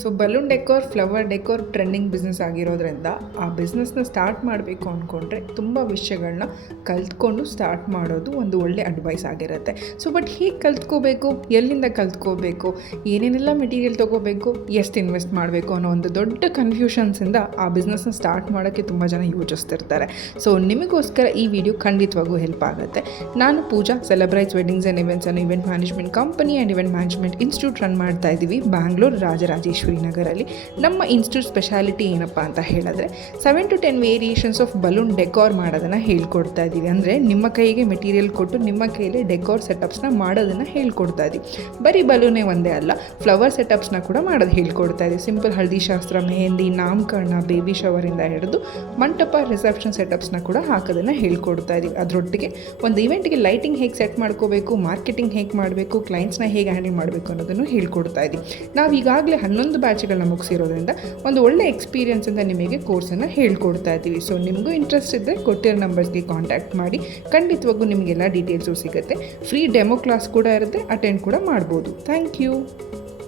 So balloon decor, flower decor trending business ಆಗಿರೋದ್ರಿಂದ ಆ ಬಿಸ್ನೆಸ್ನ start ಮಾಡಬೇಕು ಅಂದ್ಕೊಂಡ್ರೆ ತುಂಬ ವಿಷಯಗಳನ್ನ ಕಲ್ತ್ಕೊಂಡು ಸ್ಟಾರ್ಟ್ ಮಾಡೋದು ಒಂದು ಒಳ್ಳೆ ಅಡ್ವೈಸ್ ಆಗಿರುತ್ತೆ. ಸೊ ಬಟ್ ಹೇಗೆ ಕಲ್ತ್ಕೋಬೇಕು, ಎಲ್ಲಿಂದ ಕಲ್ತ್ಕೋಬೇಕು, ಏನೇನೆಲ್ಲ ಮೆಟೀರಿಯಲ್ ತೊಗೋಬೇಕು, ಎಷ್ಟು ಇನ್ವೆಸ್ಟ್ ಮಾಡಬೇಕು ಅನ್ನೋ ಒಂದು ದೊಡ್ಡ ಕನ್ಫ್ಯೂಷನ್ಸಿಂದ ಆ ಬಿಸ್ನೆಸ್ನ ಸ್ಟಾರ್ಟ್ ಮಾಡೋಕ್ಕೆ ತುಂಬ ಜನ ಯೋಚಿಸ್ತಿರ್ತಾರೆ. ಸೊ ನಿಮಗೋಸ್ಕರ ಈ ವಿಡಿಯೋ ಖಂಡಿತವಾಗೂ ಹೆಲ್ಪ್ ಆಗುತ್ತೆ. ನಾನು ಪೂಜಾ, ಸೆಲೆಬ್ರೈಟ್ಸ್ ವೆಡ್ಡಿಂಗ್ಸ್ ಆ್ಯಂಡ್ ಇವೆಂಟ್ಸ್ ಅನ್ನೋ event management company and event management institute run ಮಾಡ್ತಾ ಇದ್ದೀವಿ ಬ್ಯಾಂಗ್ಳೂರು ರಾಜರಾಜೇಶ್ವರಿ ನಗರಲ್ಲಿ. ನಮ್ಮ ಇನ್ಸ್ಟಿಟ್ಯೂಟ್ ಸ್ಪೆಷಾಲಿಟಿ ಏನಪ್ಪ ಅಂತ ಹೇಳಿದ್ರೆ 7 to 10 variations of balloon decor ಮಾಡೋದನ್ನು ಹೇಳ್ಕೊಡ್ತಾ ಇದ್ದೀವಿ. ಅಂದರೆ ನಿಮ್ಮ ಕೈಗೆ ಮೆಟೀರಿಯಲ್ ಕೊಟ್ಟು ನಿಮ್ಮ ಕೈಯಲ್ಲಿ ಡೆಕೋರ್ ಸೆಟಪ್ಸ್ನ ಮಾಡೋದನ್ನು ಹೇಳ್ಕೊಡ್ತಾ ಇದ್ದೀವಿ. ಬರೀ ಬಲೂನೇ ಒಂದೇ ಅಲ್ಲ, ಫ್ಲವರ್ ಸೆಟಪ್ಸ್ನ ಕೂಡ ಮಾಡೋದು ಹೇಳ್ಕೊಡ್ತಾ ಇದ್ದೀವಿ. ಸಿಂಪಲ್ ಹಳದಿ ಶಾಸ್ತ್ರ, ಮೆಹಂದಿ, ನಾಮಕರಣ, ಬೇಬಿ ಶವರಿಂದ ಹಿಡಿದು ಮಂಟಪ, ರಿಸೆಪ್ಷನ್ ಸೆಟಪ್ಸ್ನ ಕೂಡ ಹಾಕೋದನ್ನು ಹೇಳ್ಕೊಡ್ತಾ ಇದ್ದೀವಿ. ಅದರೊಟ್ಟಿಗೆ ಒಂದು ಇವೆಂಟ್ಗೆ ಲೈಟಿಂಗ್ ಹೇಗೆ ಸೆಟ್ ಮಾಡ್ಕೋಬೇಕು, ಮಾರ್ಕೆಟಿಂಗ್ ಹೇಗೆ ಮಾಡಬೇಕು, ಕ್ಲೈಂಟ್ಸ್ನ ಹೇಗೆ ಹ್ಯಾಂಡಲ್ ಮಾಡಬೇಕು ಅನ್ನೋದನ್ನು ಹೇಳ್ಕೊಡ್ತಾ ಇದ್ದೀವಿ. ನಾವು ಈಗಾಗಲೇ 11 ಬ್ಯಾಚ್ಗಳನ್ನ ಮುಗಿಸಿರೋದ್ರಿಂದ ಒಂದು ಒಳ್ಳೆ ಎಕ್ಸ್ಪೀರಿಯನ್ಸ್ ಅಂತ ನಿಮಗೆ ಕೋರ್ಸನ್ನು ಹೇಳ್ಕೊಡ್ತಾ ಇದ್ದೀವಿ. ಸೊ ನಿಮಗೂ ಇಂಟ್ರೆಸ್ಟ್ ಇದ್ದರೆ ಕೊಟ್ಟಿರೋ ನಂಬರ್ಸ್ಗೆ ಕಾಂಟ್ಯಾಕ್ಟ್ ಮಾಡಿ. ಖಂಡಿತವಾಗೂ ನಿಮಗೆಲ್ಲ ಡೀಟೇಲ್ಸು ಸಿಗುತ್ತೆ. ಫ್ರೀ ಡೆಮೋ ಕ್ಲಾಸ್ ಕೂಡ ಇರುತ್ತೆ, ಅಟೆಂಡ್ ಕೂಡ ಮಾಡ್ಬೋದು. Thank you.